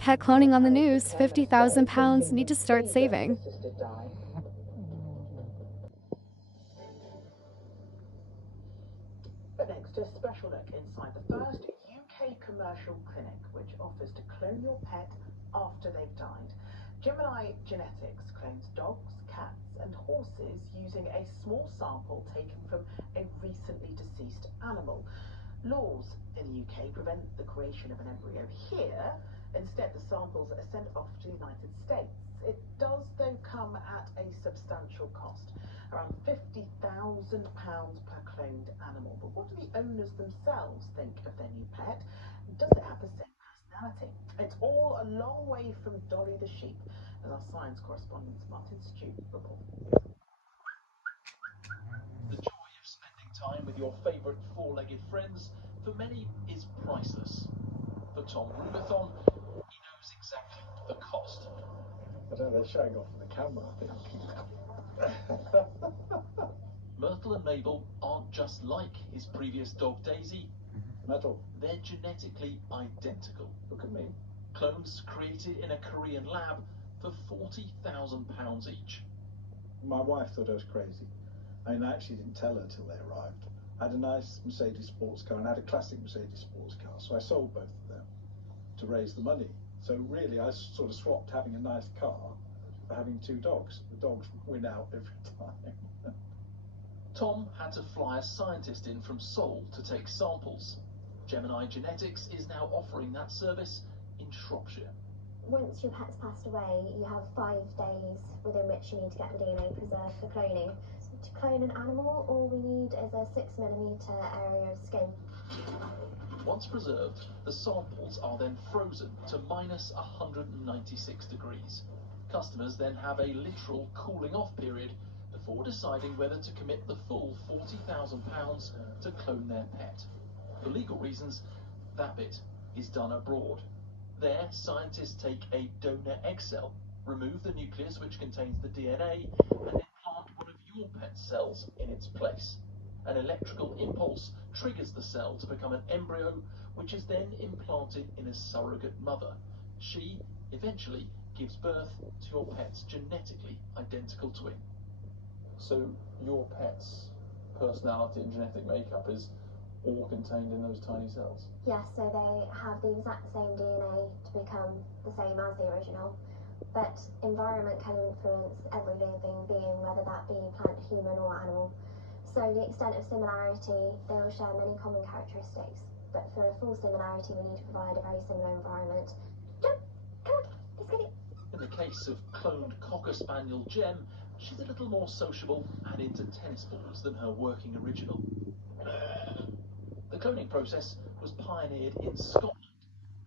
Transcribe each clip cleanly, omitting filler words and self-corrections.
Pet cloning on the news, 50,000 pounds, need to start saving. But next, a special look inside the first UK commercial clinic, which offers to clone your pet after they've died. Gemini Genetics clones dogs, cats, and horses using a small sample taken from a recently deceased animal. Laws in the UK prevent the creation of an embryo here. Instead, the samples are sent off to the United States. It does, though, come at a substantial cost, around £50,000 per cloned animal. But what do the owners themselves think of their new pet? Does it have the same personality? It's all a long way from Dolly the sheep, as our science correspondent Martin Stew reports. The joy of spending time with your favourite four-legged friends, for many, is priceless. For Tom Rumathon, he knows exactly the cost. I don't know, they're showing off for the camera, I think. Myrtle and Mable aren't just like his previous dog Daisy. Metal. They're genetically identical. Look at me. Clones created in a Korean lab for £40,000 each. My wife thought I was crazy. I actually didn't tell her till they arrived. I had a nice Mercedes sports car and I had a classic Mercedes sports car, so I sold both of them to raise the money. So really, I sort of swapped having a nice car for having two dogs. The dogs win out every time. Tom had to fly a scientist in from Seoul to take samples. Gemini Genetics is now offering that service in Shropshire. Once your pet's passed away, you have 5 days within which you need to get the DNA preserved for cloning. To clone an animal, all we need is a 6mm area of skin. Once preserved, the samples are then frozen to minus 196 degrees. Customers then have a literal cooling off period before deciding whether to commit the full £40,000 to clone their pet. For legal reasons, that bit is done abroad. There, scientists take a donor egg cell, remove the nucleus which contains the DNA, and implant one of your pet's cells in its place. An electrical impulse triggers the cell to become an embryo, which is then implanted in a surrogate mother. She eventually gives birth to your pet's genetically identical twin. So your pet's personality and genetic makeup is all contained in those tiny cells? Yes, so they have the exact same DNA to become the same as the original. But environment can influence every living being, whether that be plant, human or animal. So the extent of similarity, they will share many common characteristics. But for a full similarity, we need to provide a very similar environment. Jump! Come on, let's get it. In the case of cloned Cocker Spaniel Gem, she's a little more sociable and into tennis balls than her working original. The cloning process was pioneered in Scotland.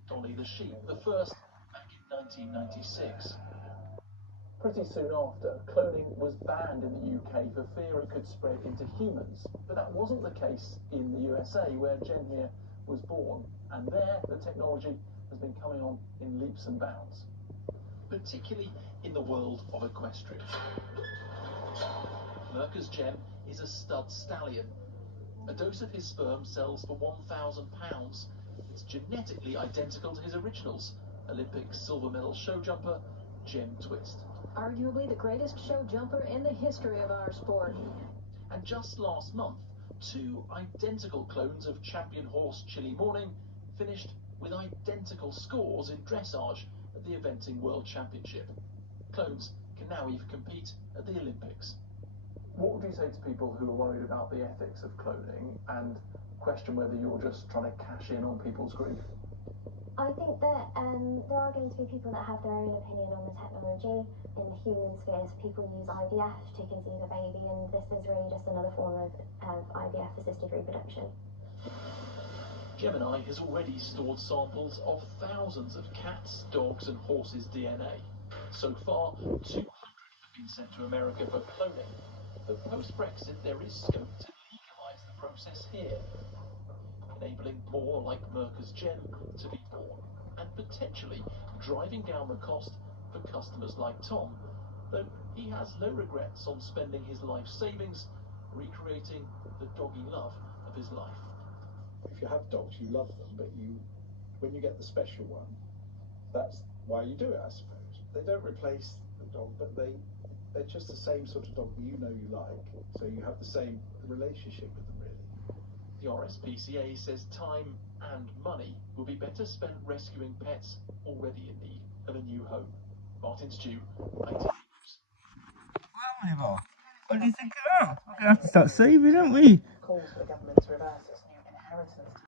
Dolly the sheep, the first, back in 1996. Pretty soon after, cloning was banned in the UK for fear it could spread into humans. But that wasn't the case in the USA, where Jen here was born. And there, the technology has been coming on in leaps and bounds. Particularly in the world of equestrian. Merker's Gem is a stud stallion. A dose of his sperm sells for £1,000. It's genetically identical to his originals, Olympic silver medal show jumper, Gem Twist. Arguably the greatest show jumper in the history of our sport. And just last month, 2 identical clones of champion horse Chilly Morning finished with identical scores in dressage at the Eventing World Championship. Clones can now even compete at the Olympics. What would you say to people who are worried about the ethics of cloning and question whether you're just trying to cash in on people's grief? I think that there are going to be people that have their own opinion on the technology. In the human sphere, people use IVF to conceive a baby, and this is really just another form of IVF-assisted reproduction. Gemini has already stored samples of thousands of cats, dogs and horses' DNA. So far, 200 have been sent to America for cloning. But post-Brexit, there is scope to legalise the process here, enabling more like Merker's Gem to be born, and potentially driving down the cost for customers like Tom, though he has no regrets on spending his life savings recreating the doggy love of his life. If you have dogs, you love them, but when you get the special one, that's why you do it, I suppose. They don't replace the dog, but they're just the same sort of dog that you know you like, so you have the same relationship with them, really. The RSPCA says time and money will be better spent rescuing pets already in need of a new home. Martin Stew, ITV News. Well, Mable, what do you think of that? We're going to have to start saving, aren't we? Calls for the government to reverse its new inheritance